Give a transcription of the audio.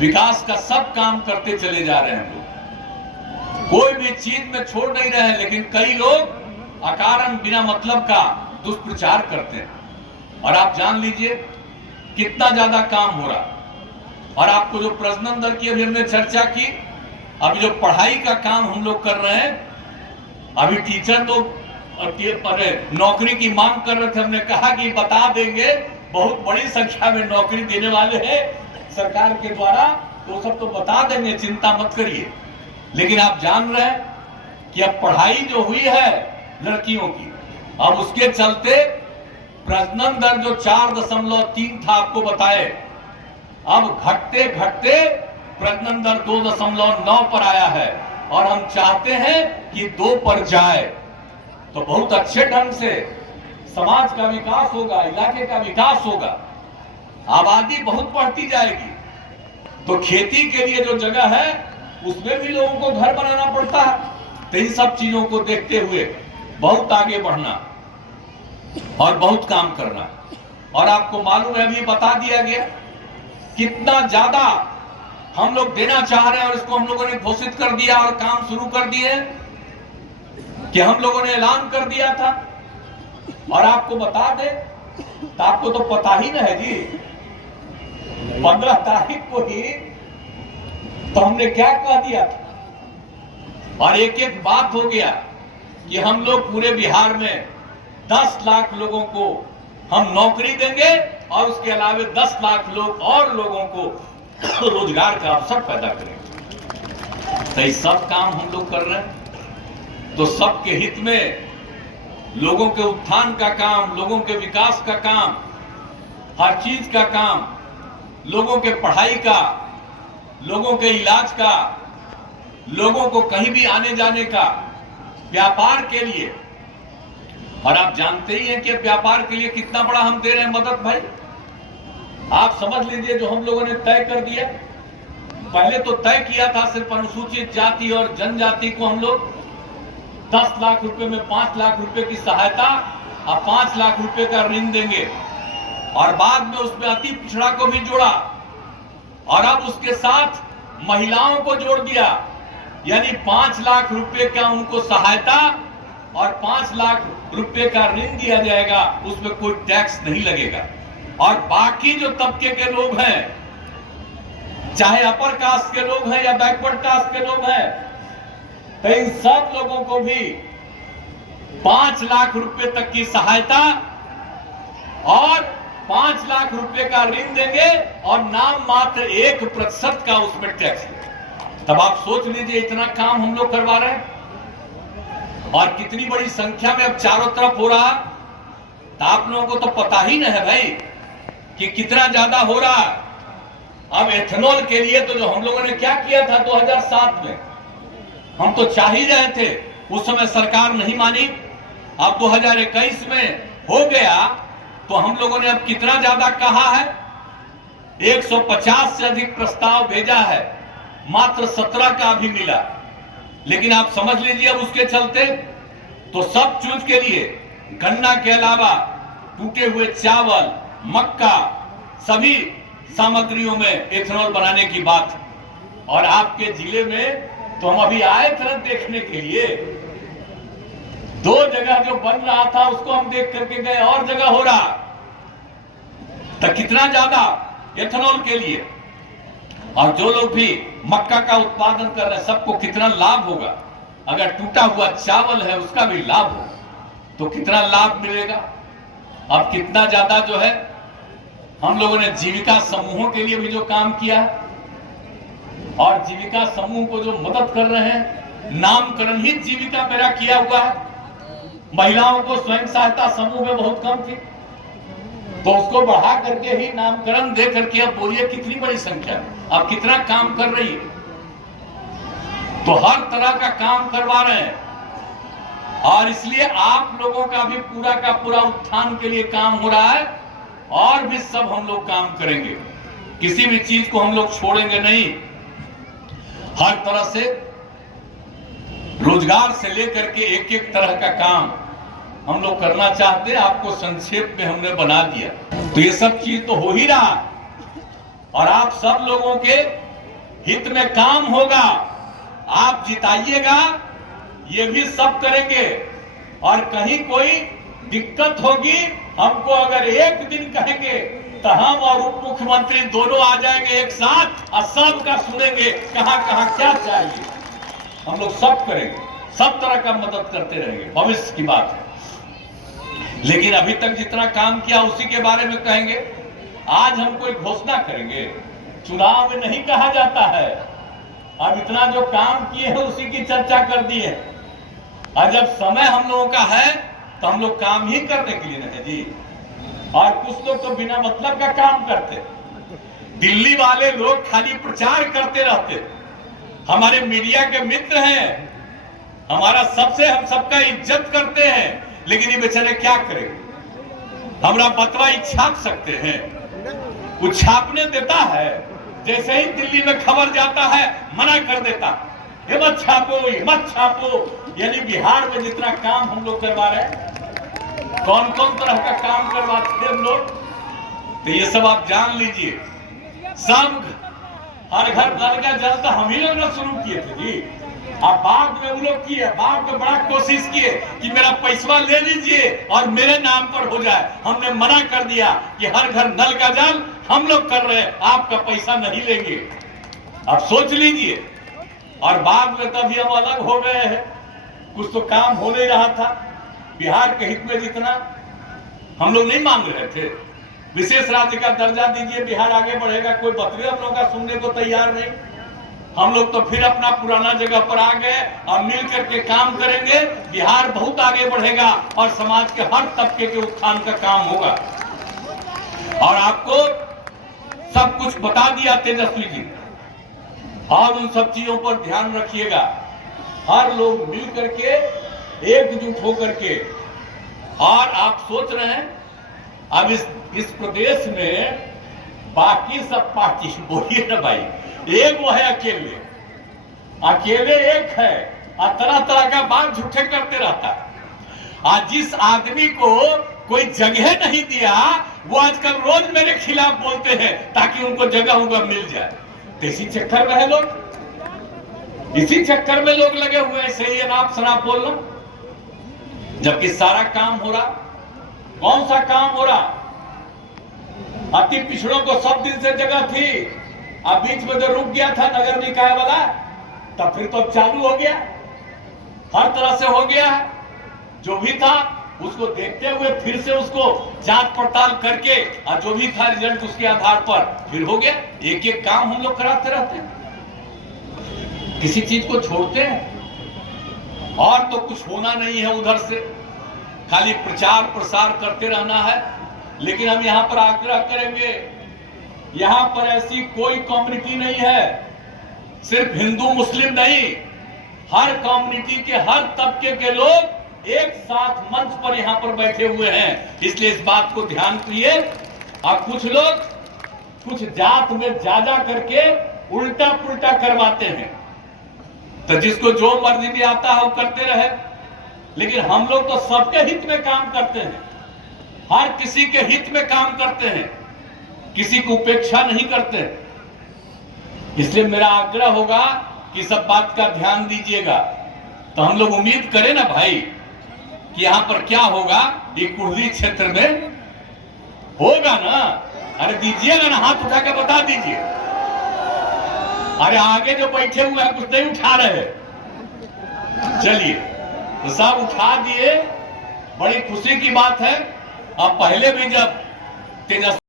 विकास का सब काम करते चले जा रहे हैं लोग, कोई भी चीज में छोड़ नहीं रहे हैं। लेकिन कई लोग अकारण बिना मतलब का दुष्प्रचार करते हैं, और आप जान लीजिए कितना ज्यादा काम हो रहा। और आपको जो प्रजनन दर की अभी हमने चर्चा की, अभी जो पढ़ाई का काम हम लोग कर रहे हैं, अभी टीचर तो नौकरी की मांग कर रहे थे, हमने कहा कि बता देंगे, बहुत बड़ी संख्या में नौकरी देने वाले हैं सरकार के द्वारा, तो सब तो बता देंगे, चिंता मत करिए। लेकिन आप जान रहे हैं कि अब पढ़ाई जो हुई है लड़कियों की, अब उसके चलते प्रजनन दर जो 4.3 था आपको बताए, अब घटते घटते प्रजनन दर 2.9 पर आया है, और हम चाहते हैं कि 2 पर जाए, तो बहुत अच्छे ढंग से समाज का विकास होगा, इलाके का विकास होगा, आबादी बहुत बढ़ती जाएगी। तो खेती के लिए जो जगह है उसमें भी लोगों को घर बनाना पड़ता है। तो इन सब चीजों को देखते हुए बहुत आगे बढ़ना और बहुत काम करना। और आपको मालूम है, अभी बता दिया गया कितना ज्यादा हम लोग देना चाह रहे हैं, और इसको हम लोगों ने घोषित कर दिया और काम शुरू कर दिए कि हम लोगों ने ऐलान कर दिया था। और आपको बता दें, तो आपको तो पता ही ना है जी, 15 तारीख को ही तो हमने क्या कह दिया था, और एक एक बात हो गया कि हम लोग पूरे बिहार में 10 लाख लोगों को हम नौकरी देंगे, और उसके अलावा 10 लाख लोग और लोगों को रोजगार का अवसर पैदा करेंगे। तो ये सब काम हम लोग कर रहे हैं। तो सबके हित में, लोगों के उत्थान का काम, लोगों के विकास का काम, हर चीज का काम, लोगों के पढ़ाई का, लोगों के इलाज का, लोगों को कहीं भी आने जाने का, व्यापार के लिए। और आप जानते ही हैं कि व्यापार के लिए कितना बड़ा हम दे रहे हैं मदद भाई। आप समझ लीजिए, जो हम लोगों ने तय कर दिया, पहले तो तय किया था सिर्फ अनुसूचित जाति और जनजाति को हम लोग 10 लाख रुपए में 5 लाख रुपए की सहायता और 5 लाख रुपए का ऋण देंगे, और बाद में उसमें अति पिछड़ा को भी जोड़ा, और अब उसके साथ महिलाओं को जोड़ दिया, यानी 5 लाख रुपए का उनको सहायता और 5 लाख रुपए का ऋण दिया जाएगा, उसमें कोई टैक्स नहीं लगेगा। और बाकी जो तबके के लोग हैं, चाहे अपर कास्ट के लोग हैं या बैकवर्ड कास्ट के लोग हैं, तो इन सब लोगों को भी 5 लाख रुपए तक की सहायता और 5 लाख रुपए का ऋण देंगे, और नाम मात्र 1% का उसमें टैक्स है। तब आप सोच लीजिए, इतना काम हम लोग करवा रहे हैं, और कितनी बड़ी संख्या में अब चारों तरफ हो रहा। तो आप लोगों को तो पता ही न है भाई कि कितना ज्यादा हो रहा। अब एथेनॉल के लिए तो जो हम लोगों ने क्या किया था 2007 में, हम तो चाह ही रहे थे, उस समय सरकार नहीं मानी। अब 2021 में हो गया, तो हम लोगों ने अब कितना ज्यादा कहा है, 150 से अधिक प्रस्ताव भेजा है, मात्र 17 का भी मिला। लेकिन आप समझ लीजिए, अब उसके चलते तो सब चीज के लिए, गन्ना के अलावा टूटे हुए चावल, मक्का, सभी सामग्रियों में एथेनॉल बनाने की बात। और आपके जिले में तो हम अभी आए तुरंत देखने के लिए, 2 जगह जो बन रहा था उसको हम देख करके गए, और जगह हो रहा। तो कितना ज्यादा एथेनॉल के लिए, और जो लोग भी मक्का का उत्पादन कर रहे हैं, सबको कितना लाभ होगा। अगर टूटा हुआ चावल है उसका भी लाभ हो, तो कितना लाभ मिलेगा। अब कितना ज्यादा जो है हम लोगों ने जीविका समूहों के लिए भी जो काम किया, और जीविका समूह को जो मदद कर रहे हैं, नामकरण ही जीविका मेरा किया हुआ है। महिलाओं को स्वयं सहायता समूह में बहुत कम थी, तो उसको बढ़ा करके ही नामकरण दे करके, अब बोलिए कितनी बड़ी संख्या, अब कितना काम कर रही है। तो हर तरह का काम करवा रहे हैं, और इसलिए आप लोगों का भी पूरा का पूरा उत्थान के लिए काम हो रहा है, और भी सब हम लोग काम करेंगे। किसी भी चीज को हम लोग छोड़ेंगे नहीं। हर तरह से रोजगार से लेकर के एक एक तरह का काम हम लोग करना चाहते हैं। आपको संक्षेप में हमने बना दिया। तो ये सब चीज तो हो ही रहा, और आप सब लोगों के हित में काम होगा, आप जिताइएगा, ये भी सब करेंगे। और कहीं कोई दिक्कत होगी, हमको अगर एक दिन कहेंगे तो हम और उप मुख्यमंत्री दोनों आ जाएंगे एक साथ और सबका सुनेंगे कहां कहां क्या चाहिए। हम लोग सब करेंगे, सब तरह का मदद करते रहेंगे, भविष्य की बात है। लेकिन अभी तक जितना काम किया उसी के बारे में कहेंगे। आज हम कोई घोषणा करेंगे, चुनाव में नहीं कहा जाता है। अब इतना जो काम किए हैं उसी की चर्चा कर दी है। और जब समय हम लोगों का है तो हम लोग काम ही करने के लिए नहीं जी। और कुछ लोग तो बिना मतलब का काम करते, दिल्ली वाले लोग खाली प्रचार करते रहते। हमारे मीडिया के मित्र हैं, हमारा सबसे हम सबका इज्जत करते हैं, लेकिन ये बेचारे क्या करें। हमारा बतवा छाप सकते हैं, वो छापने देता है, जैसे ही दिल्ली में खबर जाता है मना कर देता, ये मत छापो, ये मत छापो। यानी बिहार में जितना काम हम लोग करवा रहे हैं, कौन कौन तरह का काम करवाते हैं हम लोग, तो ये सब आप जान लीजिए। सब हर घर नल का जल तो हम ही लोग ने शुरू किए थे जी। अब बाद में वो लोग किए, बाद में बड़ा कोशिश किए कि मेरा पैसा ले लीजिए और मेरे नाम पर हो जाए। हमने मना कर दिया कि हर घर नल का जल हम लोग कर रहे हैं, आपका पैसा नहीं लेंगे। अब सोच लीजिए। और बाद में तभी हम अलग हो गए हैं, कुछ तो काम हो नहीं रहा था बिहार के हित में जितना हम लोग नहीं मांग रहे थे। विशेष राज्य का दर्जा दीजिए, बिहार आगे बढ़ेगा, कोई बतवे हम लोग का सुनने को तैयार नहीं। हम लोग तो फिर अपना पुराना जगह पर आ गए और मिल करके काम करेंगे, बिहार बहुत आगे बढ़ेगा और समाज के हर तबके के उत्थान का काम होगा। और आपको सब कुछ बता दिया तेजस्वी जी, और उन सब चीजों पर ध्यान रखिएगा। हर लोग मिल करके एकजुट होकर के। और आप सोच रहे हैं अब इस प्रदेश में बाकी सब पार्टी, बोलिए ना भाई, एक वो है अकेले, अकेले एक है और तरह तरह का बात झूठे करते रहता है। आज जिस आदमी को कोई जगह नहीं दिया वो आजकल रोज मेरे खिलाफ बोलते हैं ताकि उनको जगह मिल जाए। तो इसी चक्कर में है लोग, इसी चक्कर में लोग लगे हुए हैं, सही अनाप शनाप बोलना, जबकि सारा काम हो रहा। कौन सा काम हो रहा? अति पिछड़ों को सब दिन से जगह थी, अब बीच में जो रुक गया था नगर निकाय वाला, तब फिर तो चालू हो गया, हर तरह से हो गया है। जो भी था उसको देखते हुए फिर से उसको जांच पड़ताल करके और जो भी था रिजल्ट उसके आधार पर फिर हो गया। एक एक काम हम लोग कराते रहते हैं, किसी चीज को छोड़ते हैं। और तो कुछ होना नहीं है उधर से, खाली प्रचार प्रसार करते रहना है। लेकिन हम यहाँ पर आग्रह करेंगे, यहाँ पर ऐसी कोई कम्युनिटी नहीं है, सिर्फ हिंदू मुस्लिम नहीं, हर कम्युनिटी के हर तबके के लोग एक साथ मंच पर यहाँ पर बैठे हुए हैं। इसलिए इस बात को ध्यान दिए। और कुछ लोग कुछ जात में जा करके उल्टा पुल्टा करवाते हैं, तो जिसको जो मर्जी भी आता है वो करते रहे। लेकिन हम लोग तो सबके हित में काम करते हैं, हर किसी के हित में काम करते हैं, किसी को उपेक्षा नहीं करते। इसलिए मेरा आग्रह होगा कि सब बात का ध्यान दीजिएगा। तो हम लोग उम्मीद करें ना भाई कि यहाँ पर क्या होगा, ये कुर्ली क्षेत्र में होगा ना। अरे दीजिएगा ना, हाथ उठा के बता दीजिए। अरे आगे जो बैठे हुए हैं कुछ नहीं उठा रहे, चलिए तो सब उठा दिए, बड़ी खुशी की बात है। अब पहले भी जब तेजस्वी